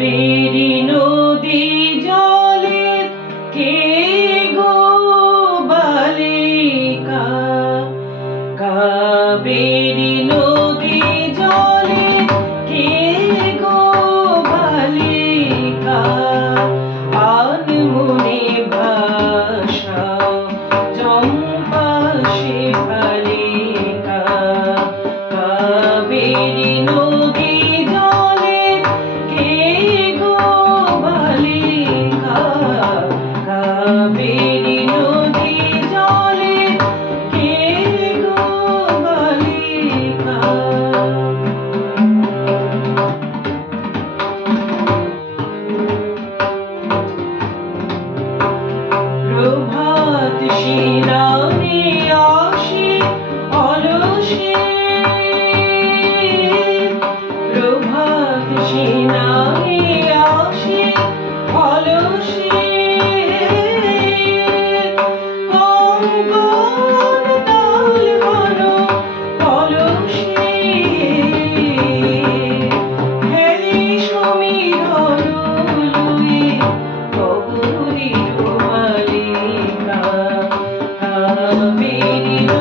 কাবেরী নদী জলে কে গো বালিকা? কাবেরী নদী জলে কে গো বালিকা? আন মনে ভাষা চম্পা সে কাবেরী নদী অসি রামে অসি অলসে। me.